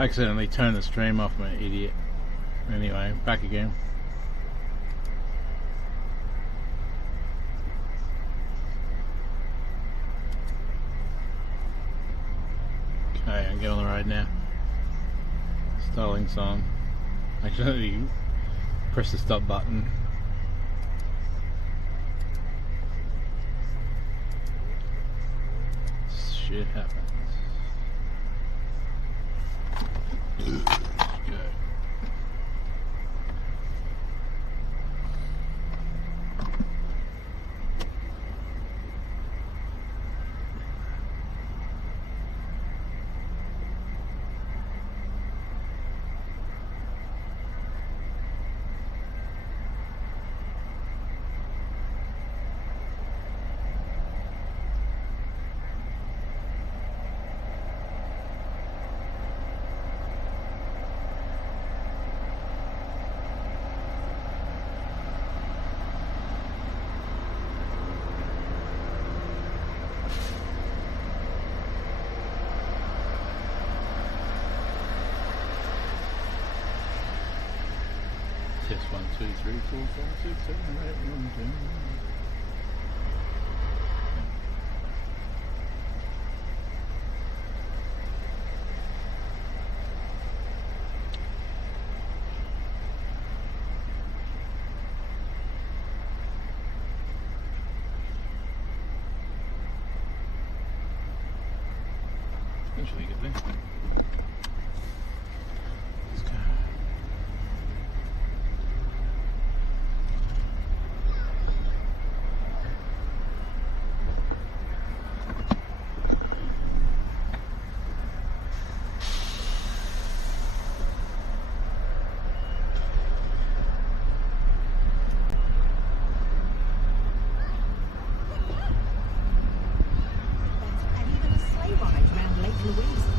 Accidentally turned the stream off, my idiot. Anyway, back again. Okay, I get on the road now. Starting song. Accidentally press the stop button. Shit happens. Test 1, 2, 3, 4, 5, 6, 7, 8, 9, 10. Eventually get there. Let's go.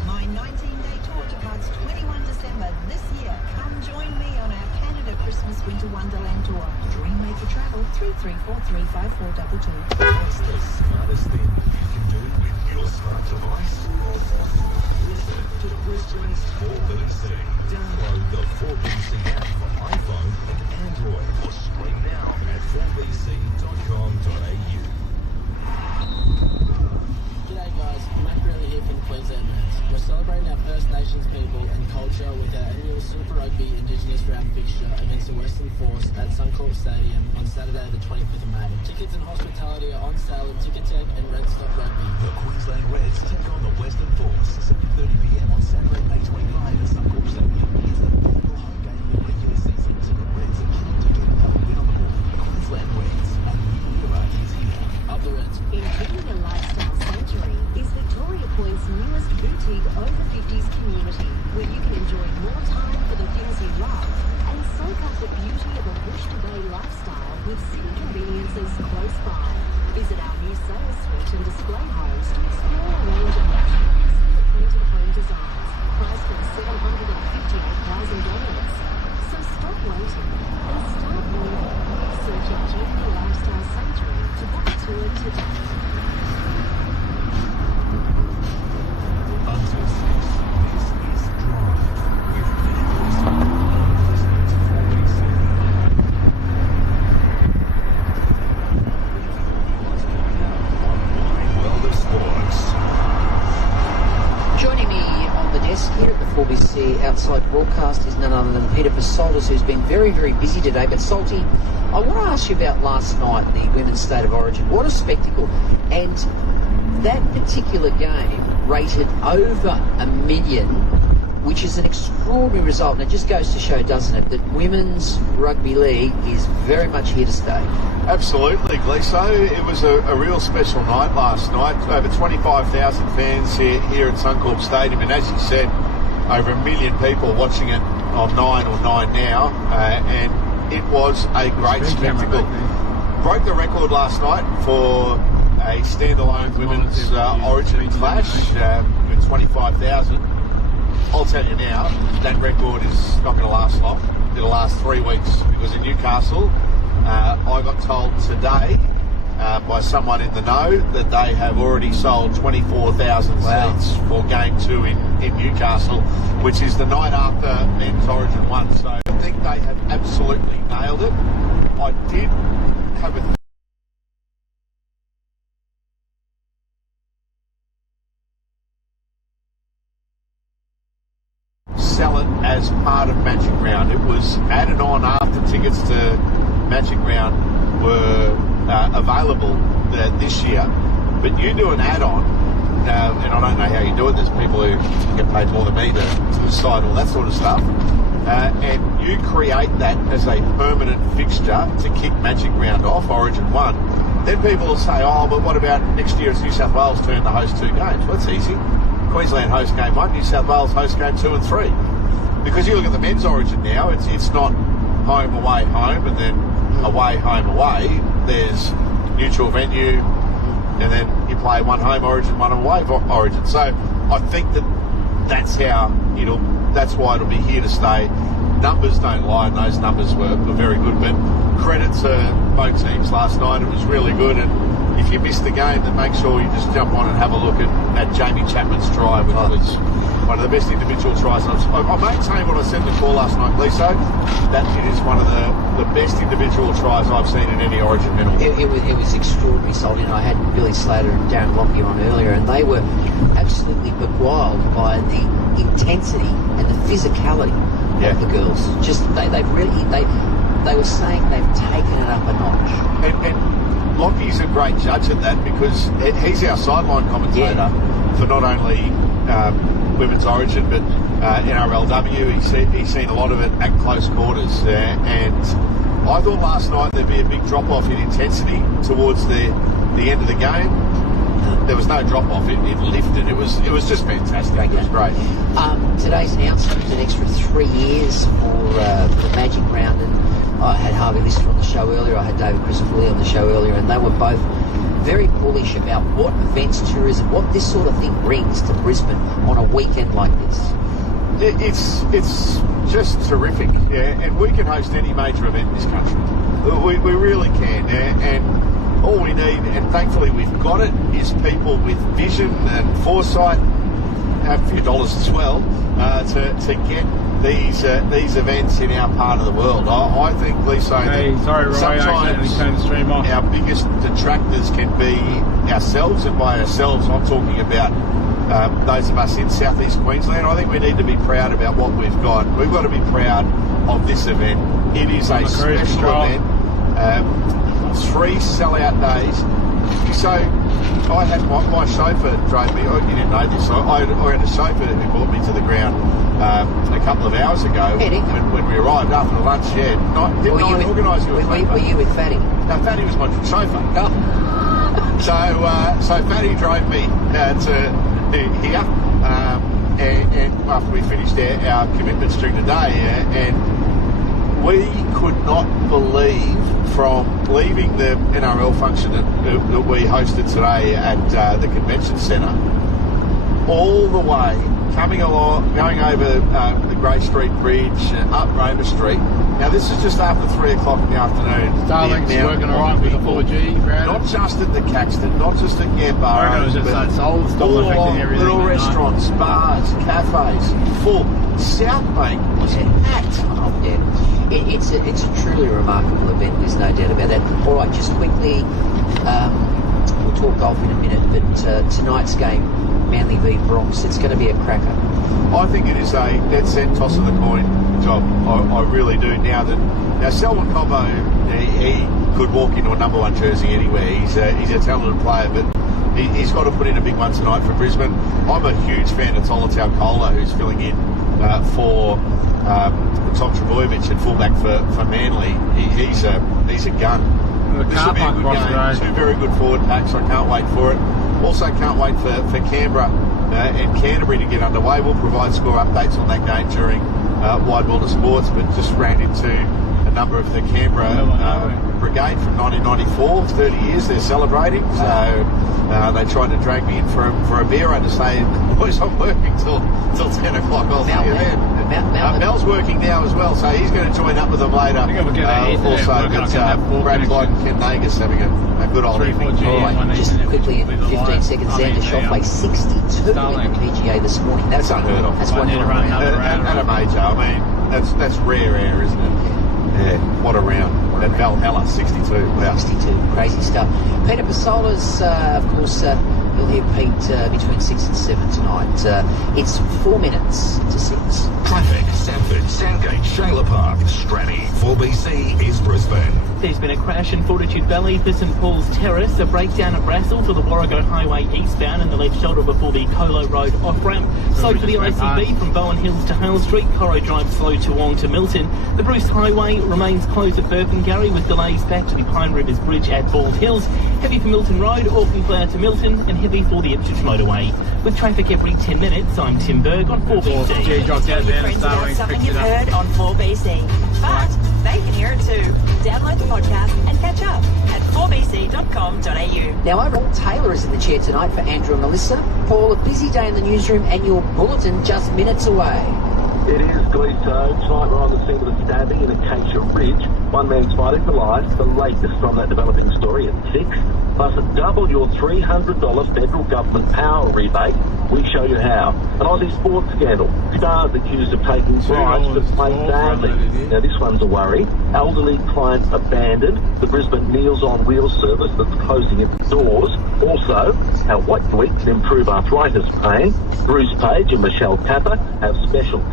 My 19-day tour departs 21 December this year. Come join me on our Canada Christmas Winter Wonderland tour. Dreammaker Travel 33435422. What's the smartest thing you can do with your smart device? Listen to Brisbane's 4BC. Download the 4BC app for iPhone and Android or stream now at 4bc.com.au. G'day guys, Matt Gurley here from the Queensland Reds. We're celebrating our First Nations people and culture with our annual Super Rugby Indigenous Round fixture against the Western Force at Suncorp Stadium on Saturday the 25th of May. Tickets and hospitality are on sale at Ticketek and Redstock Rugby. The Queensland Reds take on the Western Force 7:30pm on Saturday, May 29 at Suncorp Stadium. It's the final home game of the regular season. The Reds are keen to get another win on the board. The Queensland Reds, a new era is here. Up the Reds. Inventing a lifestyle sanctuary is Victoria Point's newest boutique over 50s community, where you can enjoy more time for the things you love and soak up the beauty of a bush-to-bay lifestyle with city conveniences close by. Visit our new sales suite and display homes to explore a range of luxuries and painted home designs, priced at $758,000. So stop waiting and start moving. Search Inventing a Lifestyle Sanctuary to book a tour today. Until 6, this is Drive with visuals. Listening to 4BC. What's coming up on My World of Sports. Joining me on the desk here at the 4BC Outside broadcast is none other than Peter Pasoltis, who's been very, very busy today. But Salty, I want to ask you about last night, the Women's State of Origin. What a spectacle. And that particular game rated over 1 million, which is an extraordinary result. And it just goes to show, doesn't it, that women's rugby league is very much here to stay. Absolutely, Gleeso. It was a real special night last night. Over 25,000 fans here at Suncorp Stadium. And as you said, over 1 million people watching it on 9 or 9 now. And it was a great spectacle. Broke the record last night for a standalone women's origin clash with 25,000. I'll tell you now, that record is not going to last long. It'll last 3 weeks because in Newcastle, I got told today by someone in the know that they have already sold 24,000 seats for Game 2 in in Newcastle, which is the night after men's Origin 1. So I think they have absolutely nailed it. I did have a sell it as part of Magic Round. It was added on after tickets to Magic Round were available this year. But you do an add-on, and I don't know how you do it. There's people who get paid more than me to decide all that sort of stuff. And you create that as a permanent fixture to kick Magic Round off, Origin 1. Then people will say, oh, but what about next year it's New South Wales turn to host 2 games? Well, that's easy. Queensland host game 1, New South Wales host game 2 and 3. Because you look at the men's Origin now, it's not home, away, home, and then away, home, away. There's neutral venue, and then you play one home Origin, one away Origin. So I think that's why it'll be here to stay. Numbers don't lie, and those numbers were very good. But credit to both teams last night. It was really good. And if you missed the game, then make sure you just jump on and have a look at Jamie Chapman's try, which was one of the best individual tries. I maintain what I said in the call last night, Liso, that it is one of the best individual tries I've seen in any Origin medal. It was extraordinary, Salty. I had Billy Slater and Darren Lockley on earlier, and they were absolutely beguiled by the intensity and the physicality of the girls. Just they were saying they've taken it up a notch. And Lockie's a great judge at that because he's our sideline commentator for not only Women's Origin but NRLW. He's seen a lot of it at close quarters, and I thought last night there'd be a big drop-off in intensity towards the end of the game. There was no drop-off. It lifted. It was just fantastic. It was great. Today's announcement is an extra 3 years for the Magic Round, and I had Harvey Lister on the show earlier. I had David Christopher on the show earlier, and they were both very bullish about what events tourism, what this sort of thing brings to Brisbane on a weekend like this. It's just terrific, and we can host any major event in this country. We really can, and all we need, and thankfully we've got it, is people with vision and foresight, a few dollars as well, to get these events in our part of the world. I think, Lisa, sometimes turn the stream off. Our biggest detractors can be ourselves, and by ourselves I'm talking about those of us in southeast Queensland. I think we need to be proud about what we've got. We've got to be proud of this event. It is a special event. 3 sellout days. So I had my chauffeur drove me. You didn't know this. I had a chauffeur who brought me to the ground a couple of hours ago when we arrived after lunch. Yeah, didn't I organise you a chauffeur? Were you with Fatty? No, Fatty was my chauffeur. Oh. So Fatty drove me to here, and after we finished our commitments during the day, and we could not believe, from leaving the NRL function that we hosted today at the convention centre, all the way coming along, going over the Grey Street Bridge, up Roma Street. Now this is just after 3 o'clock in the afternoon. Starlink's working alright with the 4G, Brad. Not just at the Caxton, not just at Gambaro, but all along little restaurants, bars, cafes, full. Southbank was packed. Oh, yeah. It's a truly remarkable event, there's no doubt about that. All right, just quickly, we'll talk golf in a minute, but tonight's game, Manly v Bronx, it's going to be a cracker. I think it is a dead set toss of the coin job. I really do. Now Selwyn Cobbo, he could walk into a number 1 jersey anywhere. He's a talented player, but he's got to put in a big one tonight for Brisbane. I'm a huge fan of Tolatau Kola, who's filling in for Tom Trebojevic at fullback for Manly. He's a gun. This will be a good game. 2 very good forward packs. I can't wait for it. Also can't wait for Canberra and Canterbury to get underway. We'll provide score updates on that game during Wide World of Sports, but just ran into a number of the Canberra brigade from 1994, 30 years they're celebrating. So they tried to drag me in for a beer. I had to say, boys, I'm working till 10 o'clock. I'll see you then. Mel's working now as well, so he's going to join up with them later. I think we'll get Also, but Brad Clyde and Ken Nagus having a good old evening. Just quickly in 15 seconds, Xander Schauffele 62 in the PGA this morning. That's unheard of. That's one at a major. I mean, that's rare air, isn't it? Yeah, what a round. And Valhalla, 62. Wow. 62, crazy stuff. Peter Pasola's, of course, you'll hear Pete between 6 and 7 tonight. It's 4 minutes to 6. Traffic, Sanford, Sandgate, Shayla Park, Stratty. 4BC is Brisbane. There's been a crash in Fortitude Valley for St Paul's Terrace, a breakdown at Brassel for the Warrego Highway eastbound and the left shoulder before the Colo Road off-ramp. Slow for the ICB from Bowen Hills to Hale Street, Corro Drive slow to Wong to Milton. The Bruce Highway remains closed at Burpengary with delays back to the Pine Rivers Bridge at Bald Hills. Heavy for Milton Road, Auckland Flower to Milton, and heavy for the Ipswich motorway. With traffic every 10 minutes, I'm Tim Berg on 4BC. Yeah, dropped out there and About something picked you've it up. heard on 4BC. But they can hear it too. Download the podcast and catch up at 4bc.com.au. Now, Paul Taylor is in the chair tonight for Andrew and Melissa. Paul, a busy day in the newsroom and your bulletin just minutes away. It is Gleeso. Tonight we're on the scene of a stabbing in Acacia Ridge. One man's fighting for life. The latest from that developing story at 6. Plus double your $300 federal government power rebate. We show you how. An Aussie sports scandal. Stars accused of taking bribes to play badly. Now this one's a worry. Elderly clients abandoned. The Brisbane Meals on Wheels service that's closing its doors. Also, how White Week can improve arthritis pain. Bruce Page and Michelle Tapper have special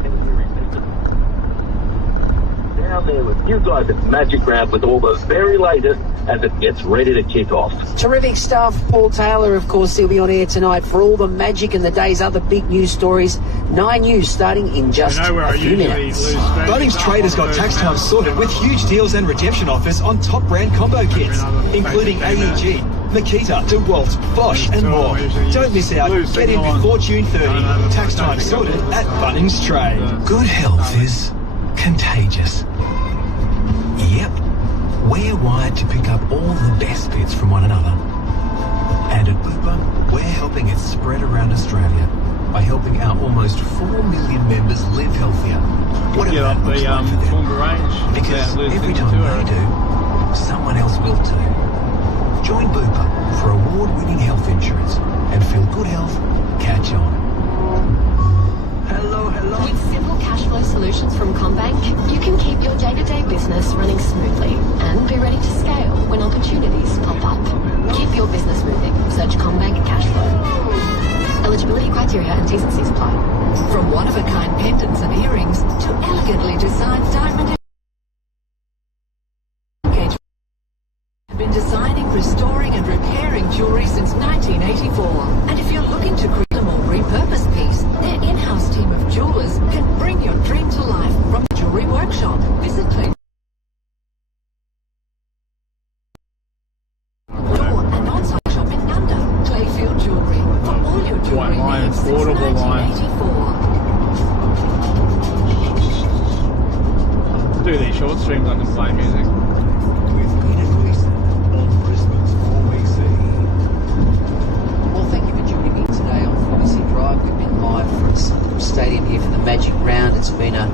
down there with you guys at Magic Round with all the very latest as it gets ready to kick off. Terrific stuff. Paul Taylor, of course, he'll be on air tonight for all the magic and the day's other big news stories. 9 news starting in just a few minutes. Bunnings Traders got tax time sorted with huge deals and redemption offers on top brand combo kits, including AEG, Makita, DeWalt, Bosch and more. Don't miss out. Get in before June 30. Tax time sorted at Bunnings Trade. Good health is contagious. Yep. We're wired to pick up all the best bits from one another. And at Bupa, we're helping it spread around Australia by helping our almost 4 million members live healthier. Whatever Get that up looks the like for them. Toowoomba range. Because without losing every the time tour. they do, someone else will too. Join Bupa for award-winning health insurance and feel good health catch on. Hello. With simple cash flow solutions from CommBank, you can keep your day-to-day business running smoothly and be ready to scale when opportunities pop up. Keep your business moving. Search CommBank Cash Flow. Eligibility criteria and T's and C's apply. From one-of-a-kind pendants and earrings to elegantly designed diamond engagement. Been designing, restoring and repairing jewellery since 1984. And if you're looking to create a more repurposed piece, their in-house team of jewellers can bring your dream to life from the Jewellery Workshop. Visit Clay. Door and on-site shop in Nunda. Clayfield Jewellery. For all your jewellery White line, needs since portable line. 1984. Do these short streams, I can play music. With Peter Gleeson on Brisbane's 4BC. Well, thank you for joining me today on 4BC Drive. We've been live from Suncorp Stadium here for the Magic Round. It's been a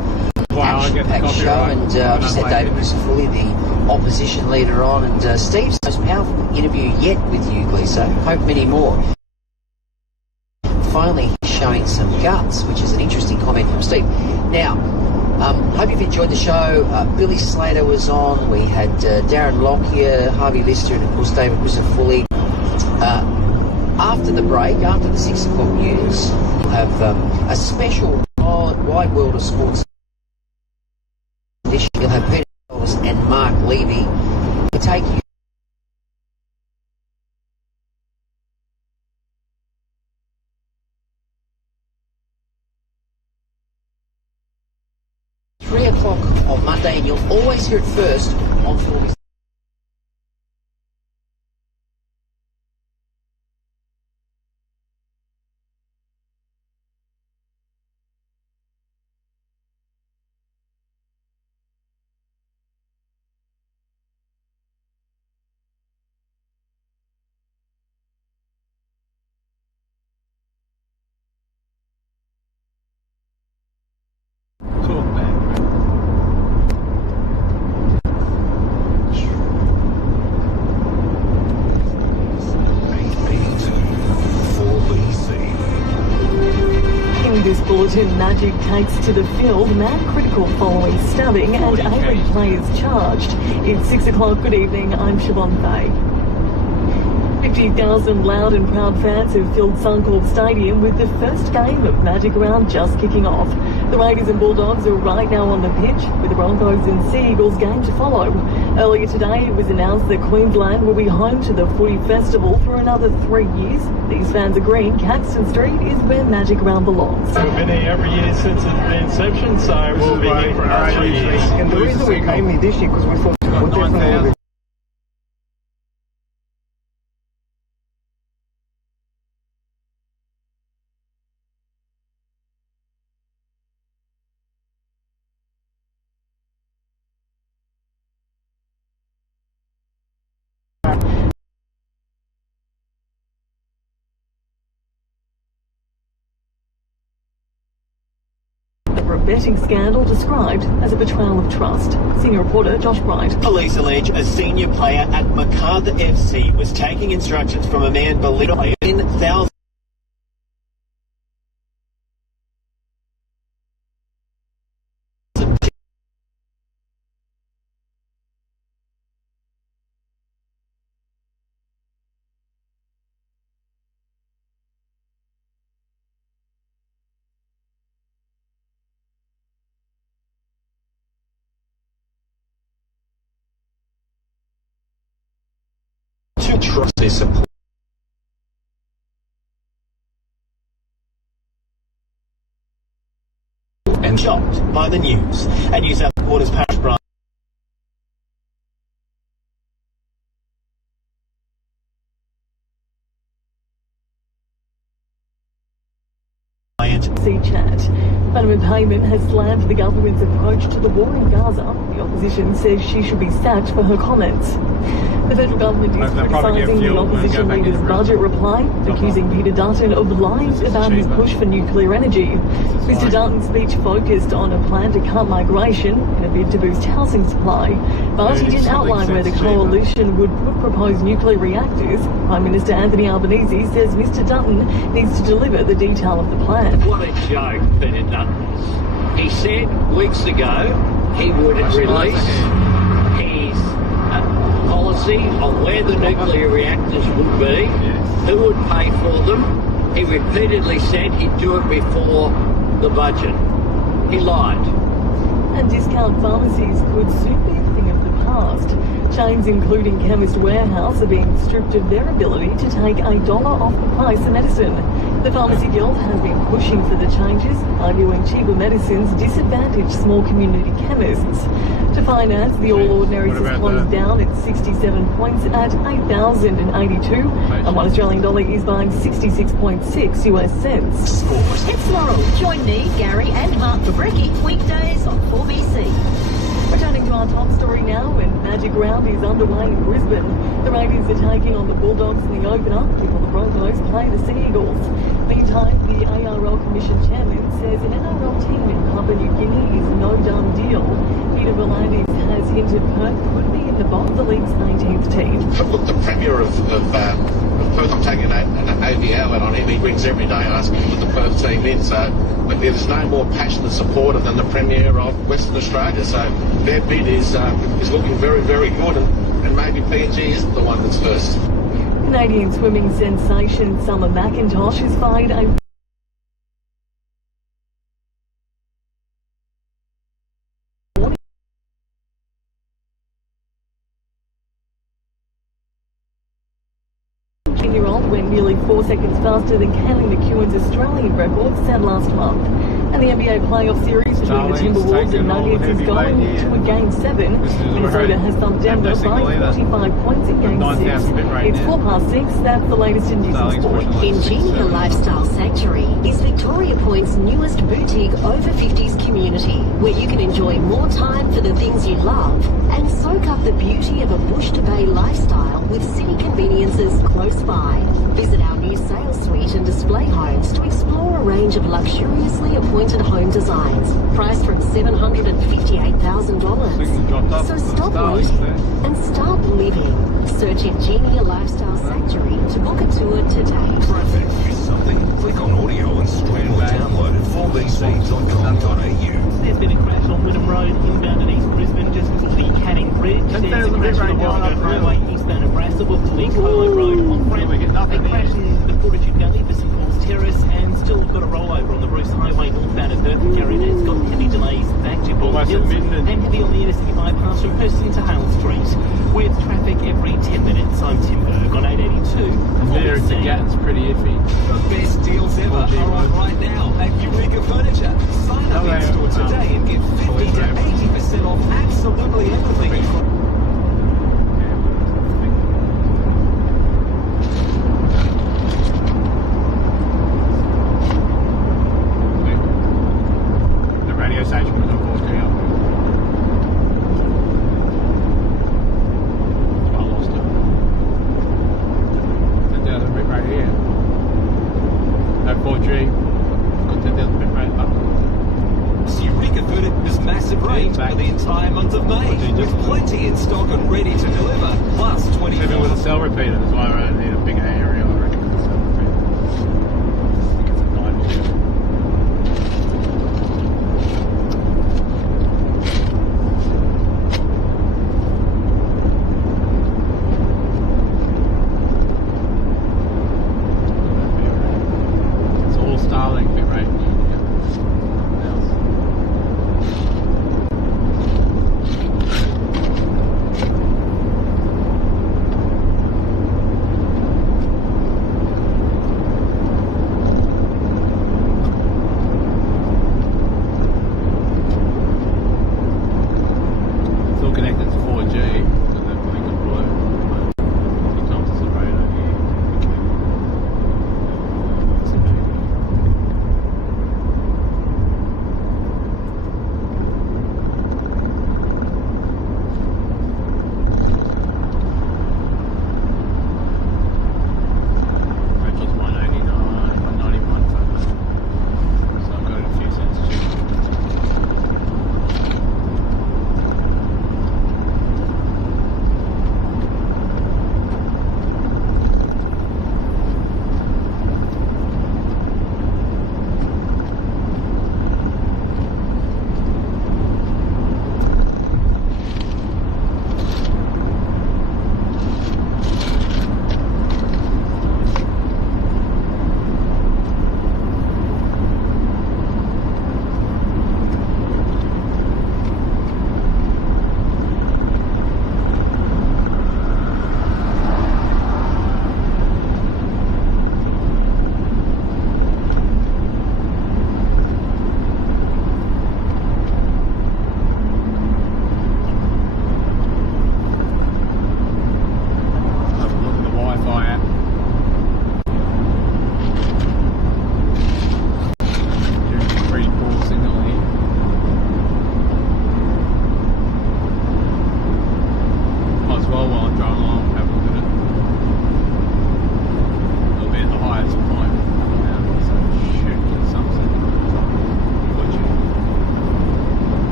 Wow, I get the action-packed show, copyright. and I've just had David Musafuli, the opposition leader, on, and Steve's most powerful interview yet with you, Gleeso. Hope many more. Finally showing some guts, which is an interesting comment from Steve. Now, hope you've enjoyed the show. Billy Slater was on. We had Darren Lockyer, Harvey Lister, and of course David Musafuli. After the break, after the 6 o'clock news, we'll have a special Wide World of Sports edition. You'll have Peter Ellis and Mark Levy to take you 3 o'clock on Monday, and you'll always hear it first on 4BC. bulletin, Magic takes to the field, man critical following stabbing and A-League players charged. It's 6 o'clock. Good evening, I'm Siobhan Fay. 50,000 loud and proud fans have filled Suncorp Stadium with the first game of Magic Round just kicking off. The Raiders and Bulldogs are right now on the pitch, with the Broncos and Sea Eagles game to follow. Earlier today, it was announced that Queensland will be home to the Footy Festival for another 3 years. These fans agree Caxton Street is where Magic Round belongs. We've been here every year since the inception, so we'll be here for another 3 years. And the reason we came here this year because we thought we'll definitely be betting scandal described as a betrayal of trust. Senior reporter Josh Bright. Police allege a senior player at Macarthur FC was taking instructions from a man believed in thousands. Trust their support. And shocked by the news. And New South Wales Parish branch. See chat. Bannerman Payment has slammed the government's approach to the war in Gaza. The opposition says she should be sacked for her comments. The federal government is criticising the opposition leader's budget reply, accusing Peter Dutton of lying about his push for nuclear energy. Mr Dutton's speech focused on a plan to cut migration in a bid to boost housing supply, but he didn't outline where the coalition would put proposed nuclear reactors. Prime Minister Anthony Albanese says Mr Dutton needs to deliver the detail of the plan. What a joke Peter Dutton was. He said weeks ago he would release his policy on where the nuclear reactors would be, who would pay for them. He repeatedly said he'd do it before the budget. He lied. And discount pharmacies could soon be a thing of the past. Chains including Chemist Warehouse are being stripped of their ability to take $1 off the price of medicine. The Pharmacy Guild has been pushing for the changes, arguing cheaper medicines disadvantage small community chemists. To finance, the All Ordinaries has closed down at 67 points at 8,082, and $1 Australian is buying 66.6 US cents. Sport. It's Laurel. Join me, Gary and Mark Fabrecki weekdays on 4BC. Returning to our top story now, when Magic Round is underway in Brisbane. The Raiders are taking on the Bulldogs in the opener before the Broncos play the Sea Eagles. Meantime, the ARL Commission Chairman says an NRL team in Papua New Guinea is no done deal. Peter Volandis has hinted Perth could be in the bottom of the league's 18th team. Look, the Premier of Perth, I'm taking an AVL out on him. He rings every day asking to put the Perth team in. So look, there's no more passionate supporter than the Premier of Western Australia. So their bid is looking very, very good, and maybe PNG isn't the one that's first. Canadian swimming sensation Summer McIntosh has fired a went nearly 4 seconds faster than Kaylee McEwen's Australian record set last month. And the NBA playoff series between the Timberwolves and Nuggets is going to a Game 7. Minnesota has thumped Denver by 45 points in Game 6. It's 6:04. That's the latest in news and sport. Ingenia Lifestyle Sanctuary is Victoria Point's newest boutique over 50s community, where you can enjoy more time for the things you love and soak up the beauty of a bush to bay lifestyle with city conveniences close by. Visit our new sales suite and display homes to explore a range of luxuriously appointed home designs, priced from $758,000. So stop waiting and start living. Search Ingenia Lifestyle Sanctuary to book a tour today. Traffic is something. Click on audio and stream or download it for 4bc.com.au. There's been a crash on Wynnum Road inbound in East Brisbane just before the Canning Bridge. There's a crash on the Warrego Highway eastbound of Brassel before the Colo Road off-ramp. A crash in the Fortitude Valley for St Paul's Terrace, and still got a rollover on the Bruce Highway northbound at Burton It's got heavy delays back to Ball Hills and heavy on the inner city bypass from Preston to Hale Street. With traffic every 10 minutes, I'm Tim Berg on 882. And there it's Gatton's pretty iffy. The best deals ever are on right now at Eureka Furniture. Sign up in store today and get 50 to 80% off absolutely everything.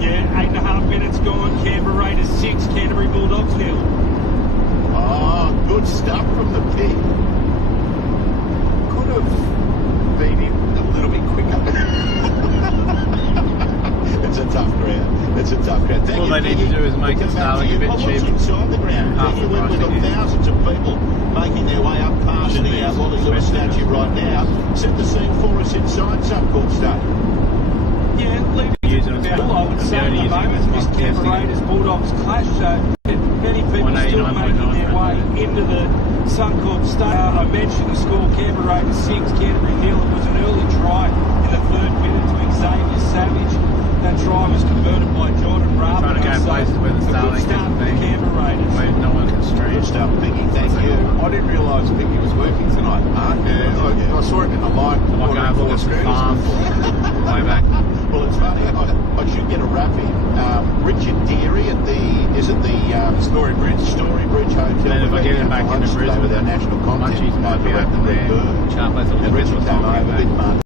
Yeah, 8.5 minutes gone. Canberra Raiders 6, Canterbury Bulldogs 0. Oh, good stuff from the pig. Could have been in It's a tough crowd. All they need to do is make it Starling a bit cheap. Inside the ground. Half the price with the thousands of people making their way up past the Lockley Lewis statue right now. Set the scene for us inside Suncorp Stadium. Yeah, leaving I would say at the moment, this Canberra Raiders Bulldogs clash, many people still making their way into the Suncorp Stadium. I mentioned the score, Canberra Raiders 6, Canterbury 0. It was an early try in the third minute to Xavier Savage. That try was converted by Jordan Rapp. Trying to go places where the Starling can be. Canberra Raiders. Where no one can stream. Good stuff, Biggie. Thank you. I didn't realise Biggie was working tonight. I saw it in the line. I'm going for the farm. Way back. Well, it's funny. I should get a rap in. Richard Deary at the Story Bridge Hotel. And if I get him back into Brisbane with our national content, Munchies might be open there. Sharp place and Richard came over with Mark.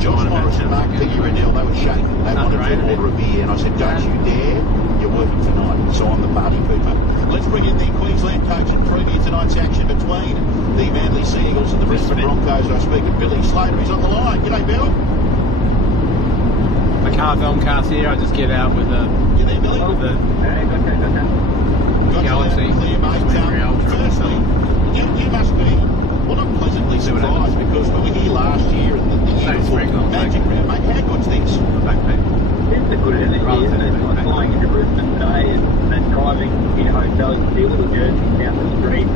John Morris and Mark Piggy-Riddell, they were shaking. They wanted to order a beer, and I said, don't you dare, you're working tonight. So I'm the party pooper. Let's bring in the Queensland coach and preview tonight's action between the Manly Sea Eagles and the Brisbane Broncos. I speak of Billy Slater. He's on the line. G'day, Bill. I can't film cast here, I just get out with the... You there, Billy? With the... Galaxy. Clear, mate. Firstly, you must be... Well, I'm pleasantly surprised because when we were here last year and the year before, Magic Round, mate, how good's this? It's a good energy, isn't it? Like flying into Brisbane today and driving in hotels and see all the jerseys down the street.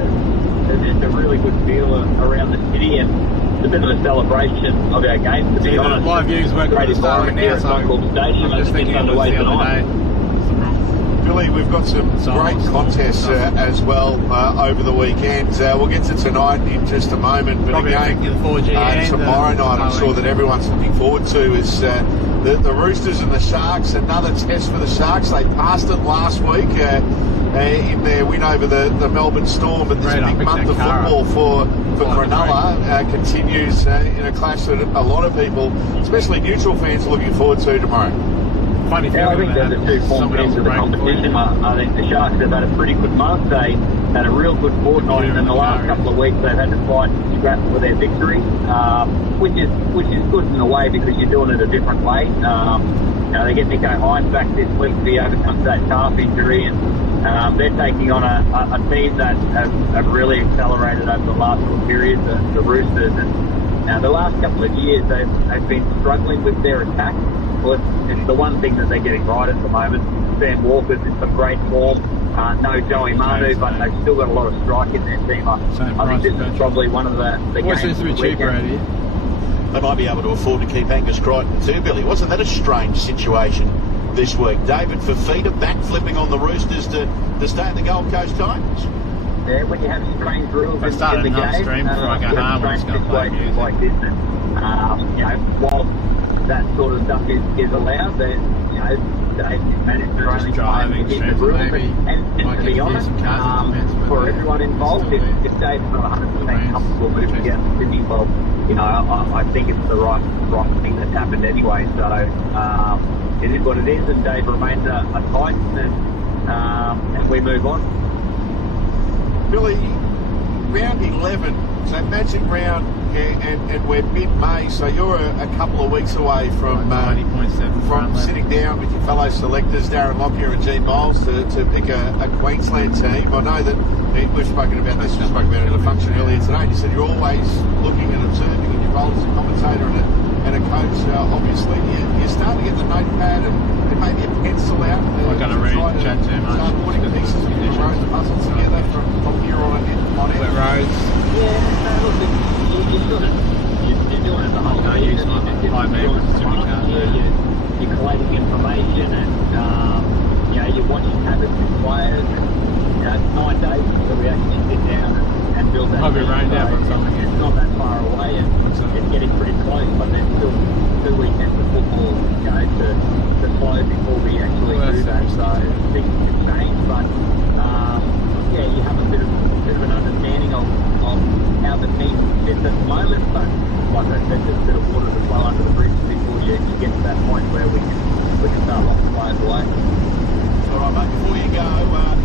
There's just a really good feel around the city, and it's a bit of a celebration of our game, to be honest. My views work with the Starling now, so I'm just thinking of underway the other day. Billy, we've got some great contests as well over the weekend. We'll get to tonight in just a moment, but probably again, tomorrow night I'm sure that everyone's looking forward to is the Roosters and the Sharks. Another test for the Sharks. They passed it last week in their win over the Melbourne Storm, and this big month of football for Cronulla continues in a clash that a lot of people, especially neutral fans, are looking forward to tomorrow. I think they're the two form teams of the competition. I think the Sharks have had a pretty good month. They had a real good fortnight, and in the last couple of weeks they've had to fight and scrap for their victory, which is good in a way because you're doing it a different way. They get Nico Hines back this week to be overcome that calf injury, and they're taking on a team that have really accelerated over the last little period, the Roosters. And now the last couple of years they've been struggling with their attack. Well, it's the one thing that they're getting right at the moment. Sam Walker's in some great form. No Joey Manu, but they've still got a lot of strike in their team. I think this is probably one of the games. Seems to be cheaper out here. They might be able to afford to keep Angus Crichton too, Billy. Wasn't that a strange situation this week? David Fafita backflipping on the Roosters to stay in the Gold Coast Titans. Yeah, when you have strange rules in the game, before I go home, I'm just going to play music. Like this, and while that sort of stuff is allowed, they manage to only driving in the rules. And to be honest, for everyone involved, if Dave's not 100% comfortable, but if he gets involved, I think it's the right thing that's happened anyway. So it is what it is, and Dave remains a Titan, and we move on. Billy, round 11. So magic round, and we're mid-May, so you're a couple of weeks away from sitting down with your fellow selectors, Darren Lockyer and Gene Miles, to pick a Queensland team. I know that we've spoken about this, we spoke about it at a function earlier today, and you said you're always looking and observing in your role as a commentator and a coach. Obviously, you're starting to get the notepad and maybe a pencil out I've got to read chat too much. Start putting the pieces of the road puzzle together from here on in. Wet roads. Yeah, look, you're doing it the whole day. Use my 5 minutes to you're collating information, and you're watching habits of players, and it's 9 days until we actually sit down and build that. I'll be rained out by something. It's not that far away, and it's getting pretty close, but there's still 2 weekends of football, to close before we actually do that. So things can change, but you have a bit of an understanding of how the team sits at the moment, but like I said, there's a bit of water to flow under the bridge before you get to that point where we can start locking players away. All right, mate, before you go,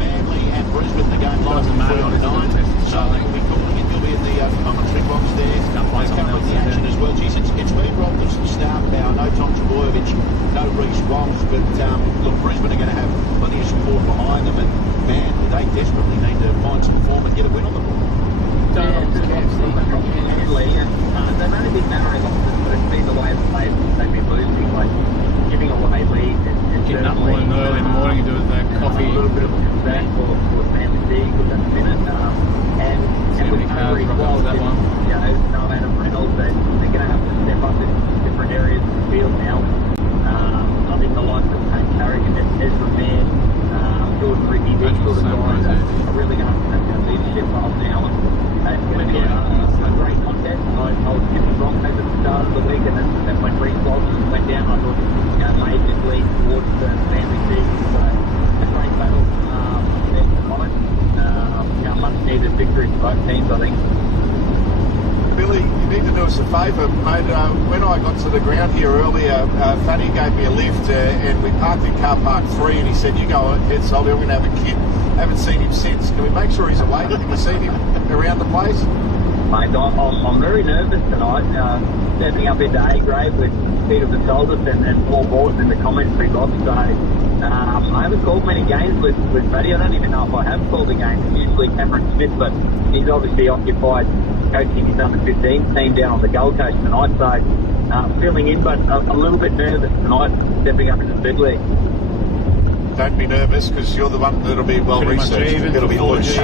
Manly and Brisbane, the game live from 4 to 9. So we'll be calling in your be in the commentary box there. Covering the action as well. Geez, it's been robbed of some star power. No Tom Trebojevic, no Reece Walsh, but look, Brisbane are going to have plenty of support behind them, and man, they desperately need to find some form and get a win on the board. They've only been marrying options, but it's been the way they've been losing, like giving away leads. Getting up early in the morning and doing that coffee. A little bit of a concern for Family Eagles at the minute. And with Avery as well, no Adam Reynolds, they're going to have to step up in different areas of the field now. I think the likes of Hank Carrigan and Ezra Mann, Jordan Ricky, these sort of guys are really going to have to have that leadership role now. And it's going to be a great contest. I was tipping Broncos at the start of the week, and then when Reece Walsh went down, I thought made this lead towards the Family Eagles. So a great battle there tonight. Much needed victory for both teams, I think. Billy, you need to do us a favour, mate. When I got to the ground here earlier, Fanny gave me a lift and we parked in car park 3 and he said, you go ahead, Solby, I'm going to have a kid. Haven't seen him since. Can we make sure he's awake? Have you seen him around the place? Mate, I'm very nervous tonight. Stepping up into A grade with Peter Vasoldis and Paul Borton in the commentary box. So I haven't called many games with Paddy. I don't even know if I have called a game. It's usually Cameron Smith, but he's obviously occupied coaching his under-15 team down on the Gold Coast tonight. So filling in, but a little bit nervous tonight, stepping up into the big league. Don't be nervous, because you're the one that'll be well researched. It'll be loose.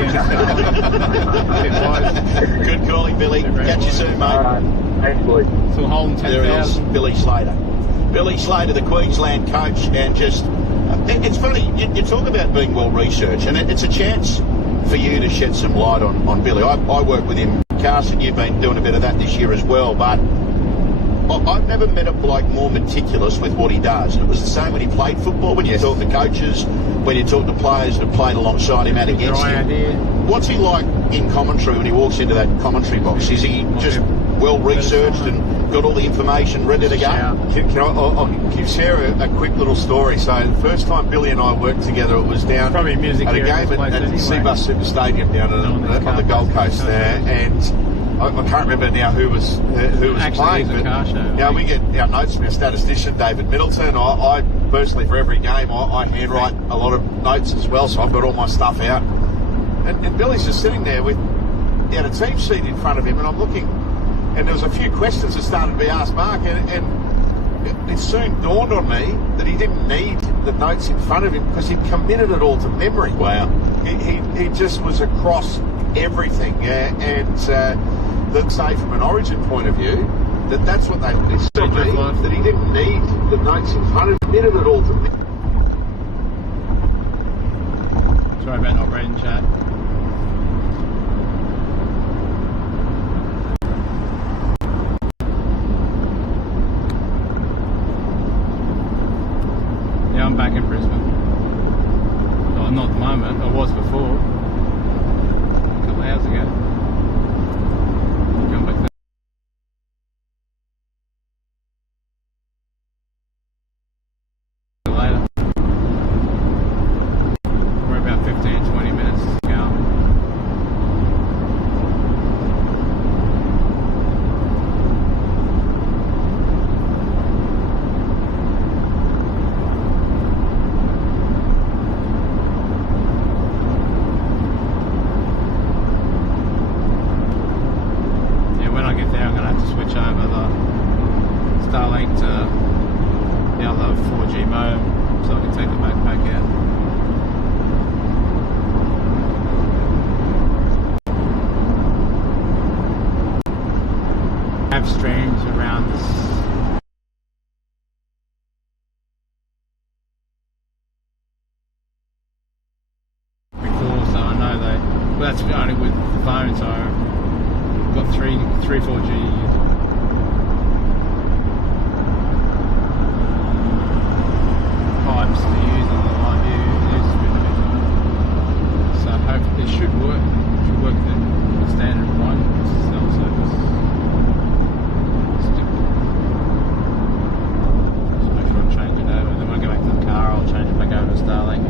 Good calling, Billy. Catch you soon, mate. Thanks, boys. So Holden 10,000. Billy Slater. Billy Slater, the Queensland coach, and just... it's funny, you talk about being well researched, and it's a chance for you to shed some light on Billy. I work with him. Carson, you've been doing a bit of that this year as well, but I've never met a bloke more meticulous with what he does. And it was the same when he played football, when you talk to coaches, when you talk to players that have played alongside him and against him. What's he like in commentary when he walks into that commentary box? Is he just well researched and got all the information ready to go? I'll share a quick little story. So the first time Billy and I worked together, it was down at a game at Seabus Super Stadium down on the Gold Coast there, and I can't remember now who was playing, but we get our notes from our statistician David Middleton. I personally, for every game, I handwrite a lot of notes as well, so I've got all my stuff out. And Billy's just sitting there with he had a team sheet in front of him, and I'm looking, and there was a few questions that started to be asked Mark, and it soon dawned on me that he didn't need the notes in front of him because he'd committed it all to memory. Wow. He just was across everything, and let's say from an Origin point of view, that's what they told me, that he didn't need the notes in front of him, committed it all to memory. Sorry about not reading chat. Yeah, I'm back in Brisbane. Well, not at the moment. I was before. A couple of hours ago. Come back there. Later. We're about 15-20 minutes to go. Starlink to the other 4G modem so I can take the backpack out. I have streams around this before, so I know well, that's only with the phone, so I've got three 4G pipes to use on the live view. So hopefully it should work. It should work the standard one cell service. Just make sure I change it over. Then when I go back to the car, I'll change it back over to Starlink.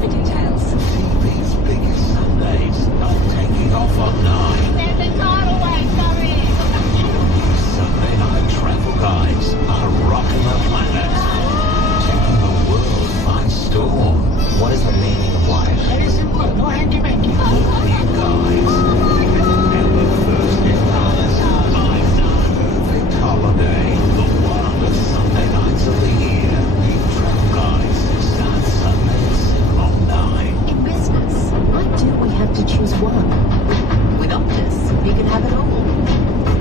for details. TV's biggest Sundays are taking off on 9. There's a tidal wave coming. Sunday night travel guides are rocking the planet, taking the world by storm. What is the meaning of life? Very simple, no hanky-panky. Morning guides. And the first in Dallas, perfect holiday. The wildest Sunday nights of the year. Travel guides start Sunday at 7 on 9. In business, why do we have to choose one? With Optus, you can have it all.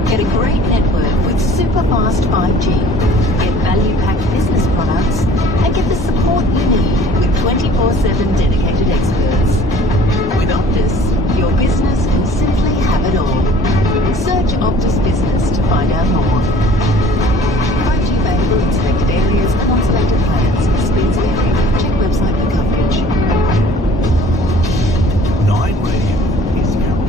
Get a great network with super fast 5G. Get value-packed business products and get the support you need with 24/7 dedicated experts. With Optus, your business can simply have it all. Search Optus Business to find out more. 5G available in selected areas and on selected plans. Speeds vary. Check website for coverage. 9 Radio is coming.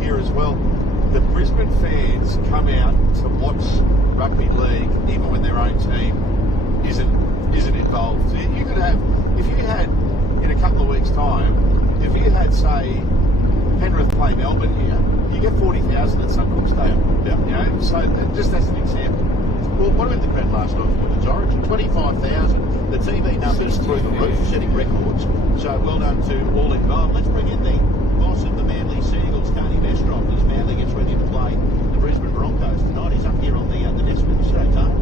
Here as well. The Brisbane fans come out to watch rugby league even when their own team isn't involved. So you could have, if you had in a couple of weeks' time, if you had say Penrith play Melbourne here, you get 40,000 at Suncorp Stadium. Yeah. You know, so just as an example. Well, what about the crowd last night for Women's Origin? 25,000. The TV numbers through the roof, setting records. So well done to all involved. Let's bring in the boss of the Manly Seagulls, Tony Mestrov, as Manly gets ready to play the Brisbane Broncos tonight. He's up here on the desk with us today, Tony.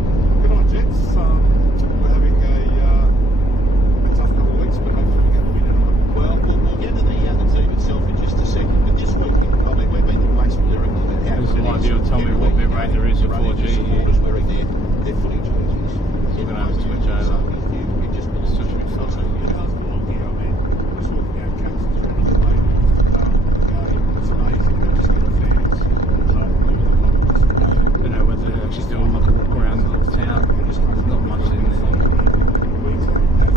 Good night, gents. We're having a tough couple of weeks, but hopefully we get the win tonight. Well, we'll get to the team itself in just a second, but this week, I mean, we've been waxing lyrical about how this might be able to tell me what bit rate there is for 4G here. Supporters wearing their footy jerseys. You're going to have to switch over. It's such a big fun. Just doing like a walk around the little town. There's not much in there. Probably pretty dead.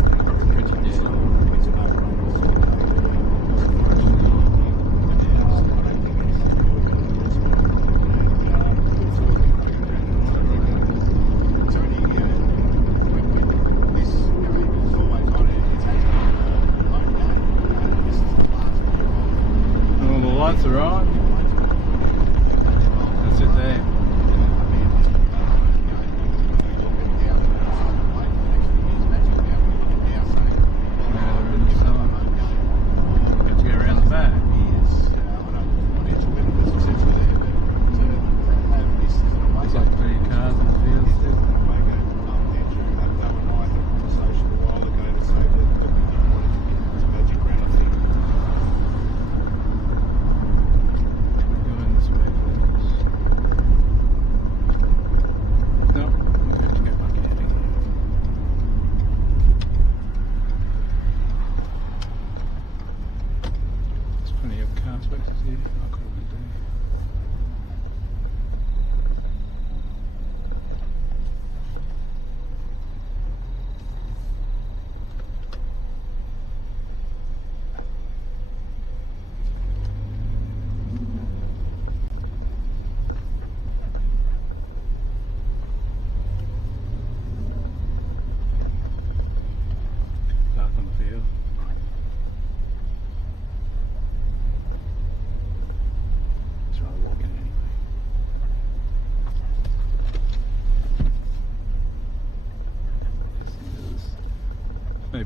Tony, this, it's always on it. It's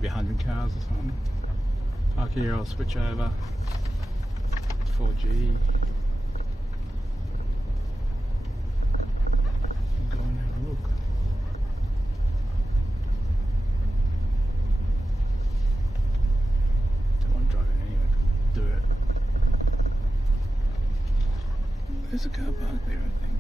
maybe 100 cars or something. Park here, I'll switch over. 4G. Go and have a look. Don't want to drive it anyway. Do it. There's a car park there, I think.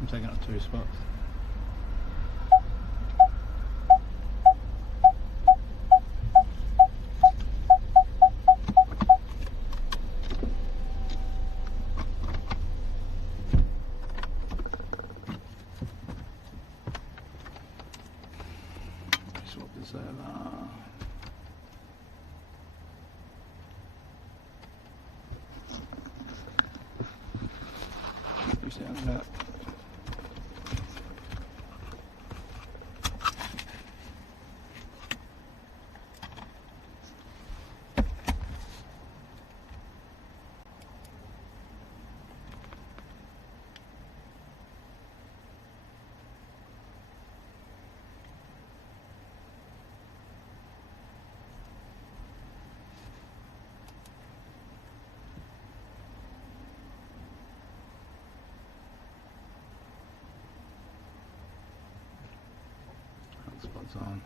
I'm taking up 2 spots. Swap this over. You sound that. Spots on.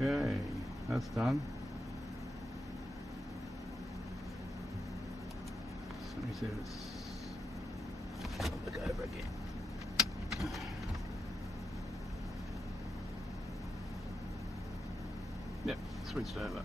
Okay, that's done. Let me see if it's look over again. Yep, switched over.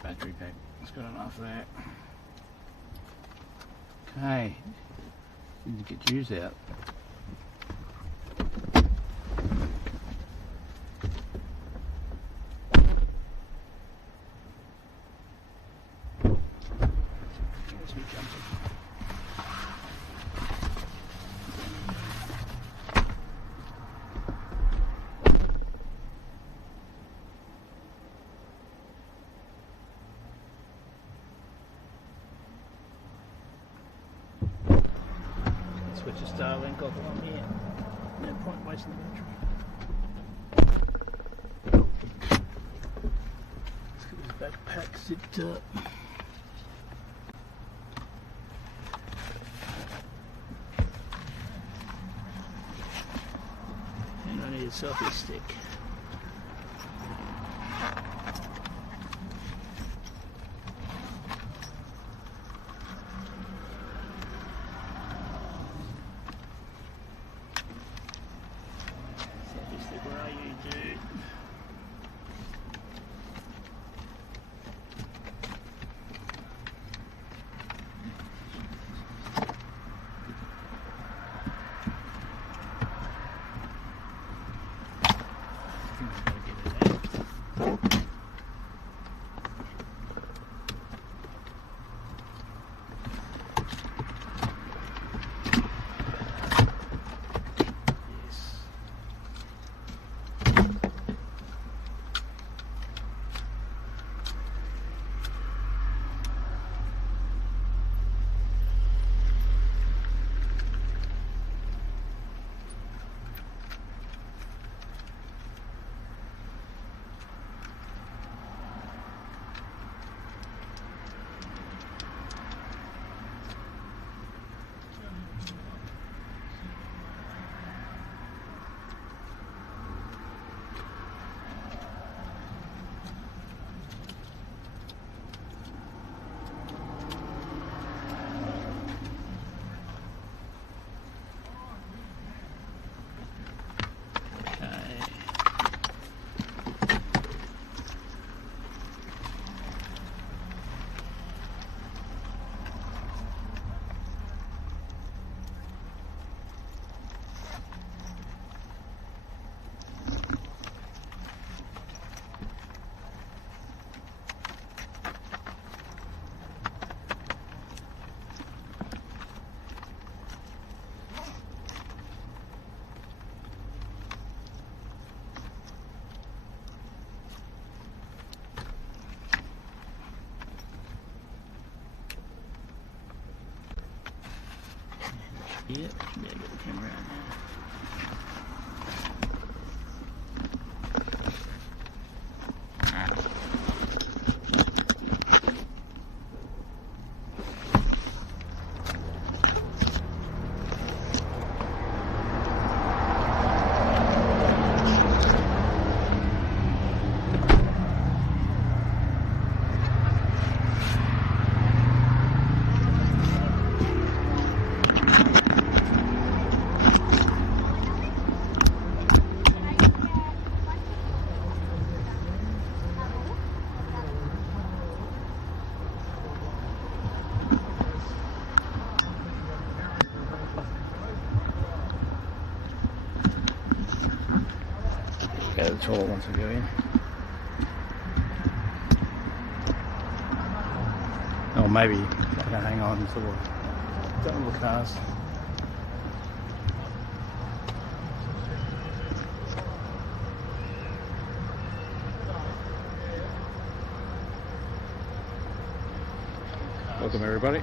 Battery pack, it's got enough there. Okay, need to get yours out. There's me jumping. Switch the Starlink off on here. No point wasting the battery. Let's get this backpack zipped up. And I need a selfie stick. Where are you, dude? Yeah, should be able to get the camera out now. Go to the toilet once we go in. Or maybe I can hang on to the little cars. Welcome everybody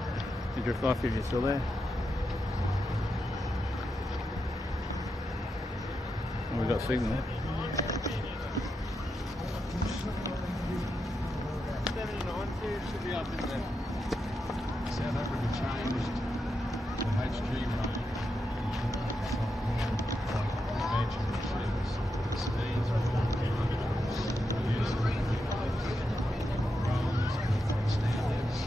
to Drift Life if you're still there. And we've got signal. Should be up in there. South Africa changed the HG rate. Expansion machines. Speeds are 4 kilometres. Use of roads, standards.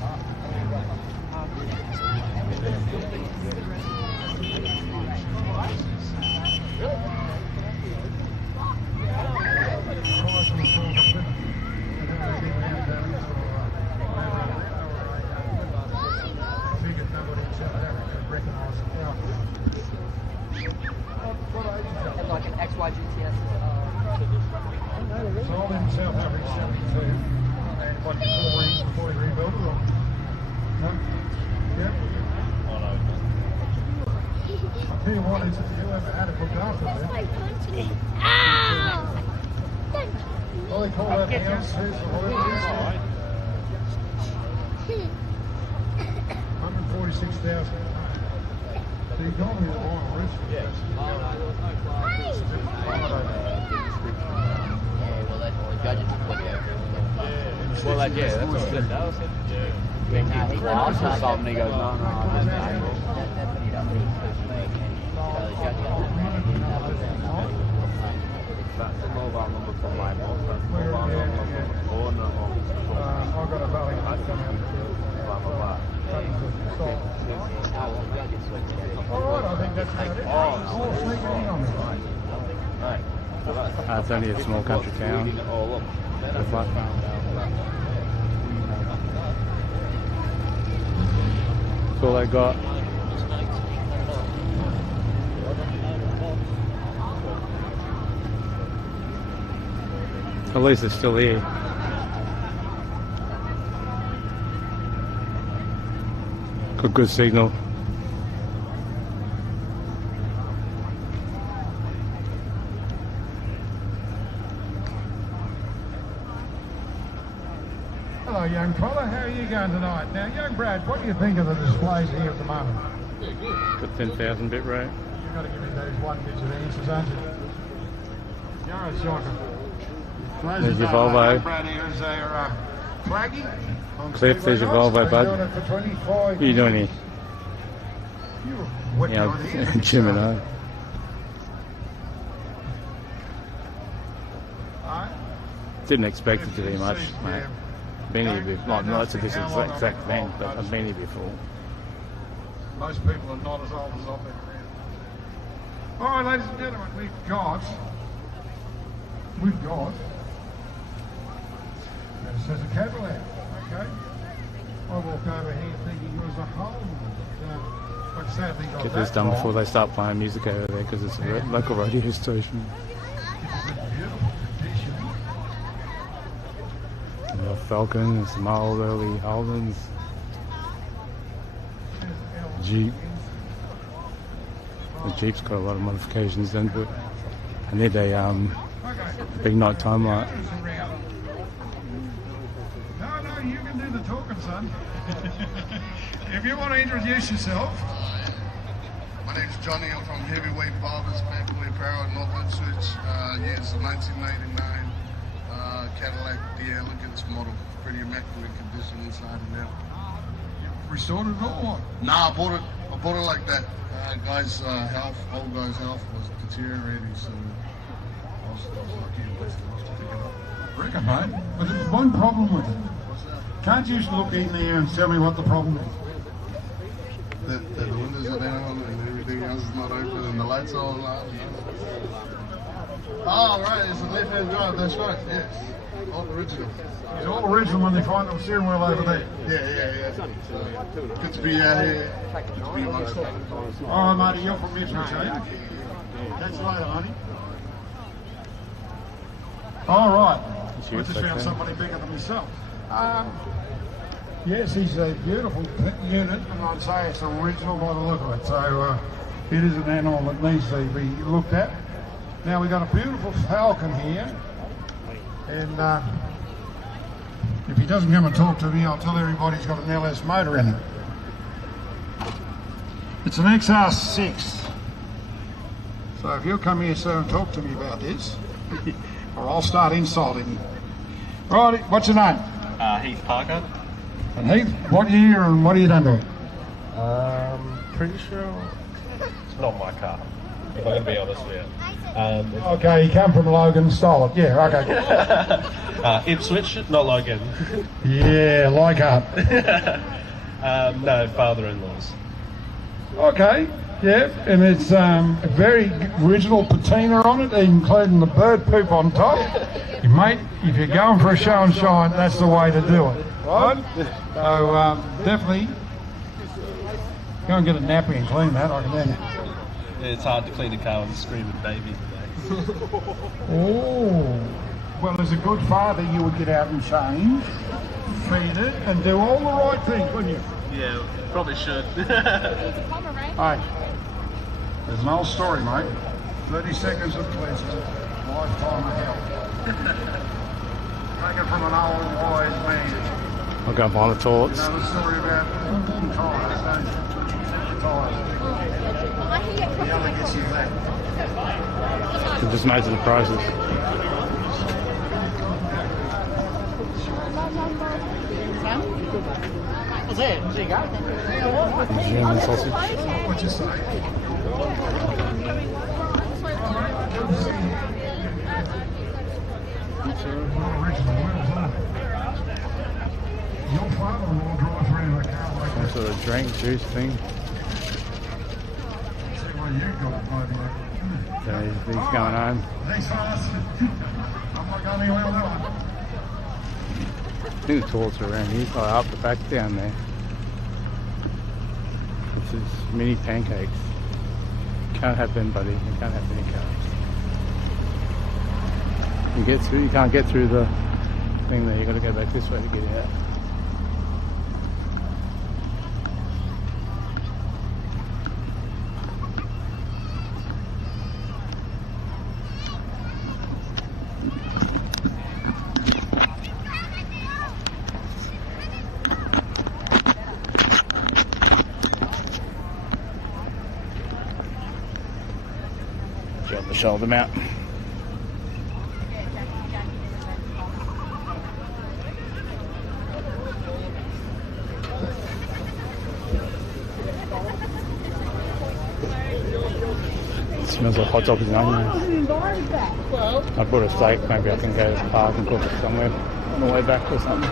Like an XY GTS. It's all in South Africa 72. And what, before we rebuilt it? Or? No? Yeah? I'll tell you what, if you ever had it looked after there. Well, they call that the downstairs for whatever it is. 146,000. So you can't be the wrong roof. Yeah. Well, like, yeah, that's what I said. That was it. Yeah. He asked for something, he goes, no, I just angle. That's the mobile number for my boss. That's the mobile number for the owner of I've got a belly. blah, blah, blah. Alright, I think that's about it. Oh, sneaking in on me. Right. It's only a small country town. That's all they got. At least it's still here. Good signal. Hello, young fella. How are you going tonight? Now, young Brad, what do you think of the displays here at the moment? Yeah, good. Got 10,000 bit rate. You've got to give me those one-digit answers, aren't you? You're a shocker. There's your Volvo. Brad here is our flaggy. Cliff, there's your Volvo, bud. What are you doing here? Yeah, Gemini. Didn't expect it to be much, mate. Been here before, not to this exact thing, but I've been here before. Most people are not as old as I've been around. All right, ladies and gentlemen, we've got. This says a Cadillac. Okay. I walked over here thinking it was a Holden. But sadly got Get this done before they start playing music over there because it's a local radio station. The Falcon, some old early Holdens. Jeep. The Jeep's got a lot of modifications into it. I need a big nighttime light. No, you can do the talking, son. If you want to introduce yourself. My name's Johnny. I'm from Heavyweight Barbers, Paperweight Apparel in North Ipswich. Yeah, it's a 1999 Cadillac DL. Look at this model. Pretty immaculate condition inside and out. Restored it all? Nah, I bought it like that. Old guy's health was deteriorating, so I was lucky enough to pick it up. I reckon, mate. But there's one problem with it. Can't you just look in there and tell me what the problem is? That the windows are down and everything else is not open and the lights are all out. Oh, right, it's a left-hand drive, that's right, yes. All original. It's all original when they find the steering wheel over there. Yeah. Good to be out here. Good to be amongst them. All right, matey, you're from Ipswich, eh? Catch you later, matey. All right. I just found somebody bigger than myself. Yes, he's a beautiful unit, and I'd say it's original by the look of it. So it is an animal that needs to be looked at. Now we've got a beautiful falcon here, and if he doesn't come and talk to me, I'll tell everybody he's got an LS motor in it. It's an XR6. So if you'll come here, sir, and talk to me about this, or I'll start insulting you. Right, what's your name? Heath Parker. And Heath, what year and what have you done to it? Pretty sure it's not my car, if I'm going to be honest with you. Okay, you come from Logan, stole it. Yeah, okay. Ipswich, not Logan. Yeah, like up. No, father-in-law's. Okay, yeah, and it's a very original patina on it, including the bird poop on top. Mate, if you're going for a show and shine, that's the way to do it, right? So definitely go and get a nappy and clean that, I can tell you. Yeah, it's hard to clean a car with a screaming baby today. Oh, well, as a good father, you would get out and change, feed it, and do all the right things, wouldn't you? Yeah, probably should. Hey, there's an old story, mate. 30 seconds of pleasure, lifetime of hell. Taken from an old wise man. I'll go and find the toilets. Another story about tyres, don't you? Tyres. The other gets you that. It just knows the prices. German sausage. What'd you say? Your father-in-law drives around a car like Some that. sort of drink, juice thing. See where you got it, maybe. So he's going home. Thanks, fellas. I'm not going anywhere with that one. I think the toilets are around here, up the back down there. This is mini pancakes. Can't have them, buddy. You can't have mini cars. You can't get through the thing there. You got to go back this way to get out. Jump the shoulder mount. Smells like hot dogs and onions. I bought a steak, maybe I can go to the park and cook it somewhere on the way back or something.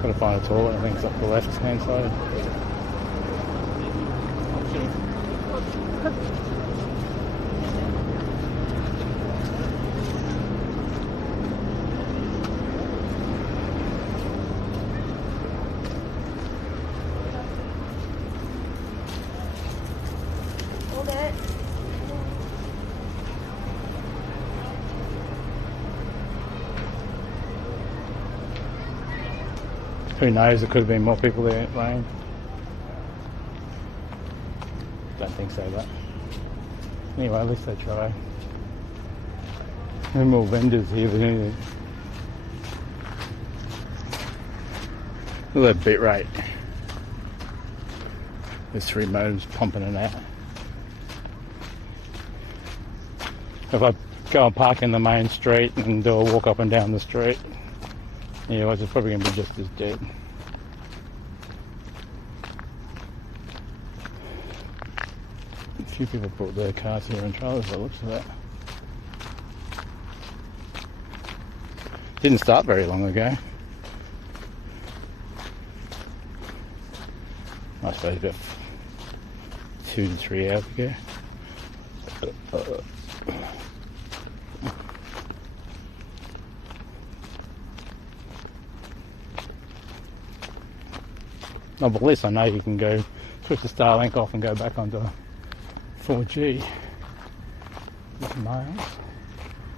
Gotta find a toilet, I think it's up the left hand side. Who knows, there could have been more people there at rain. Don't think so, but anyway, at least they try. No more vendors here than anything. Look at that bit rate. There's 3 modems pumping it out. If I go and park in the main street and do a walk up and down the street, yeah, it's probably going to be just as dead. A few people brought their cars here and trailers by the looks of that. Didn't start very long ago. I suppose about 2 to 3 hours ago. Oh, but at least I know you can go switch the Starlink off and go back onto 4G. With miles.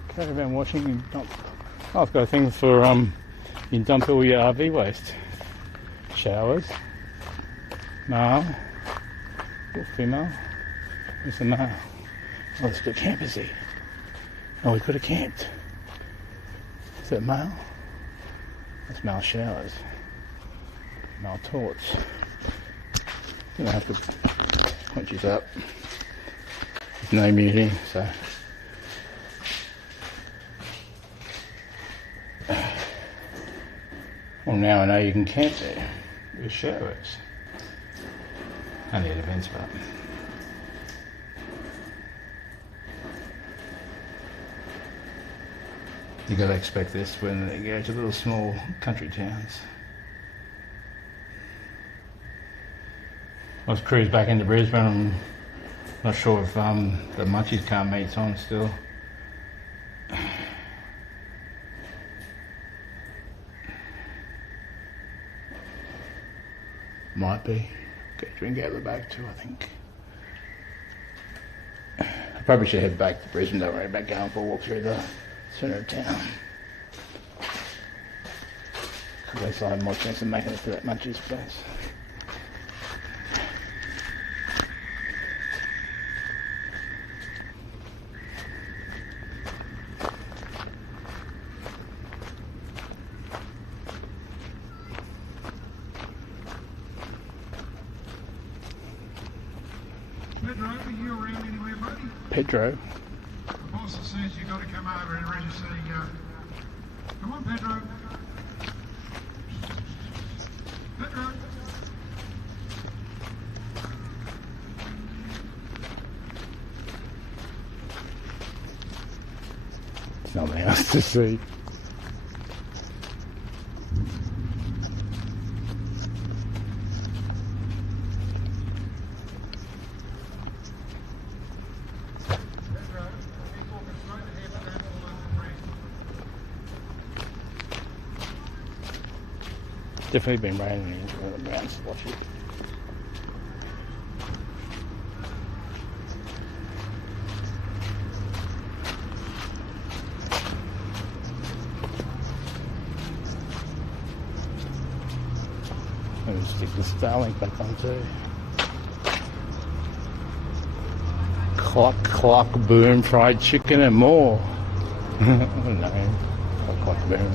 Caravan washing and dump. Oh, I've got a thing for you dump all your RV waste. Showers. Male. Or female. Where's the male? Oh, let's go campersy. Oh, we could have camped. Is that male? That's male showers. Male toilets. Gonna have to punch these up. There's no muting, so. Well, now I know you can camp there with showers. Only an events button. You gotta expect this when you go to little small country towns. I was cruised back into Brisbane. I'm not sure if the Munchies car meet's on still. Might be. Get a drink out of the back too, I think. I probably should head back to Brisbane, don't worry about going for a walk through the centre of town. At least I have more chance of making it to that Munchies place. Pedro, are you around anywhere, buddy? Pedro? The boss says you've got to come over and register. Come on, Pedro. Pedro. There's nothing else to see. Definitely been raining into the ground spotty. Let me stick the Starlink back on too. Cluck, cluck, boom, fried chicken and more. I don't know. Cluck, cluck, boom.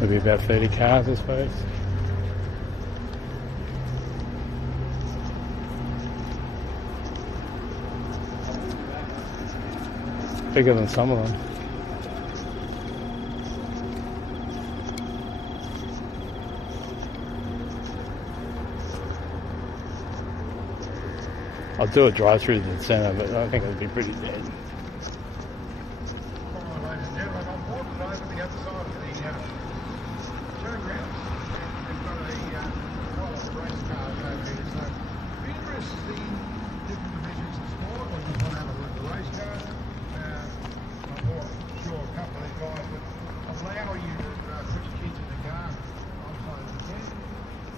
Maybe about 30 cars, I suppose. Bigger than some of them. I'll do a drive through the centre, but I think it'll be pretty dead.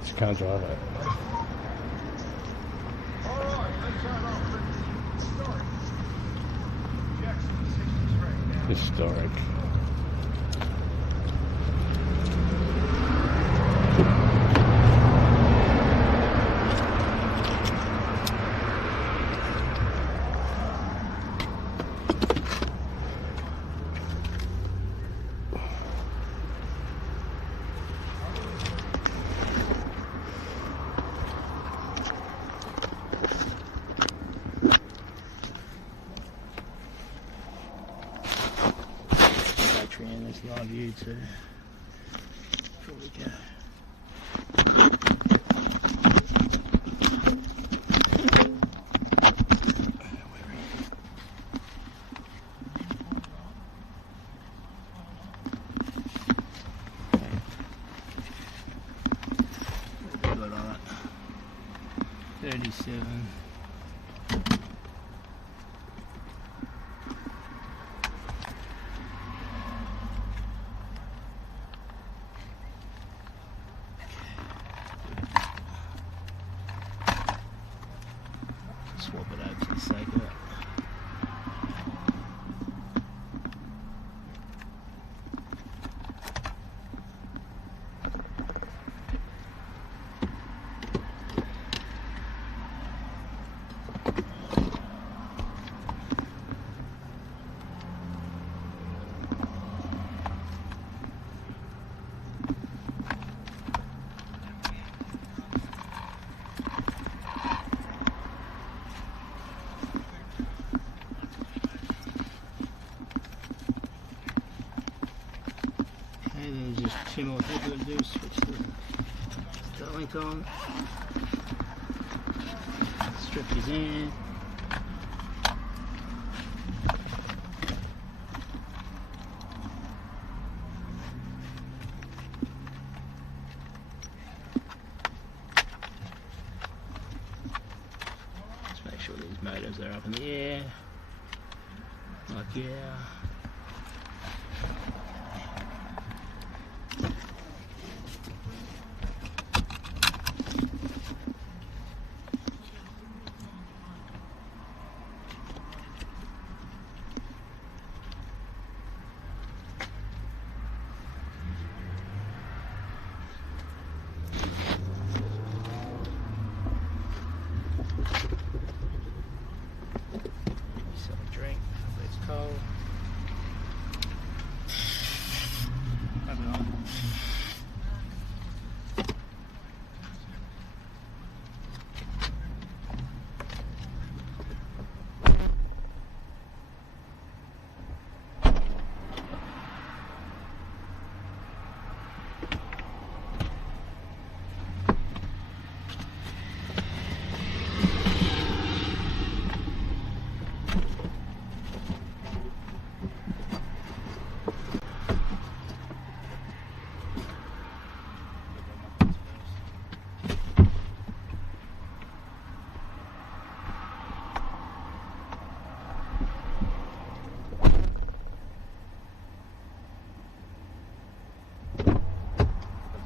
Just can't drive it. Historic. entry and there's live view too. Before we go. Good on it. 37. Swap it out for the sake of it. And then just two more things we're going to do is switch the link on, strip these in. Just make sure these motors are up in the air, like yeah. Drink, hopefully it's cold. Have it on.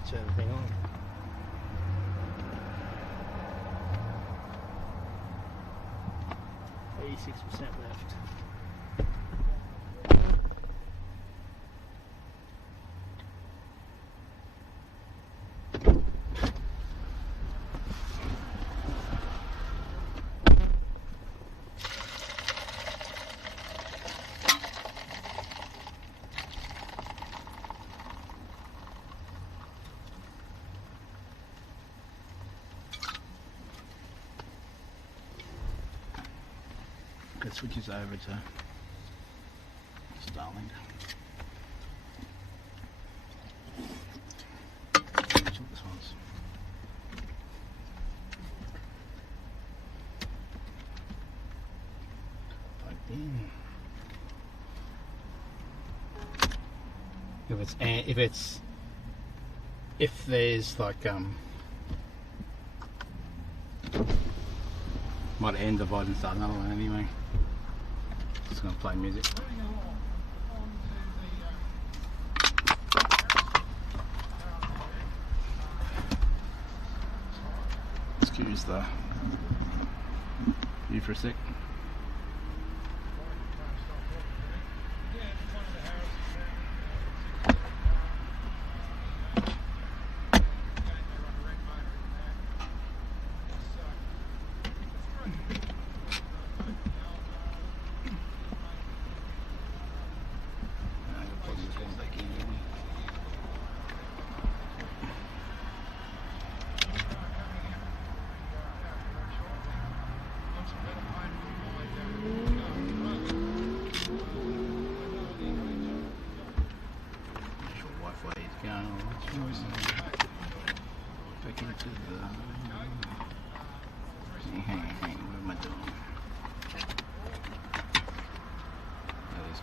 Turn the thing on. %, left. That switches over to Starlink. This one's plugged in. If there's like might end the VOD and start another one anyway. Just gonna play music. Excuse the view for a sec. Back into the... Hang, what am I doing? That is...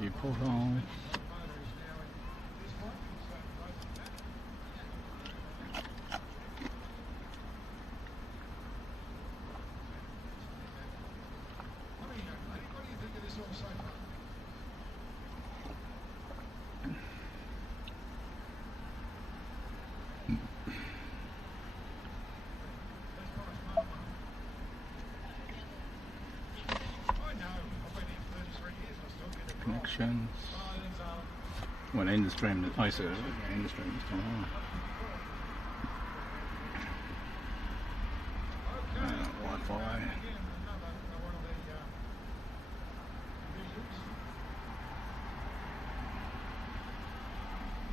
View portal. Connections. Well, end the stream. I said end the stream this time. Wi-Fi.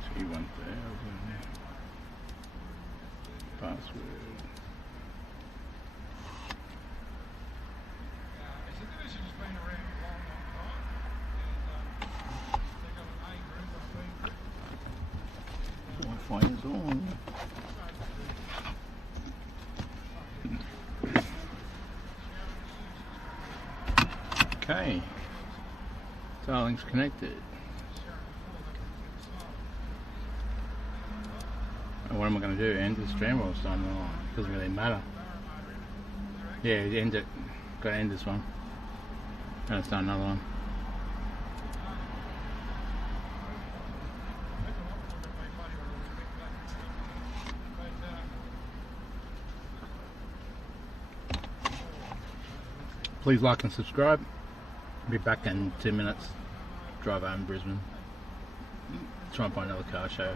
So you want there. Password. Wi-Fi is on. Okay. Starlink's connected. And what am I going to do? End the stream or something? Oh, it doesn't really matter. Yeah, end it. Got to end this one. And start another one. Please like and subscribe. I'll be back in 2 minutes. Drive home Brisbane. Try and find another car show.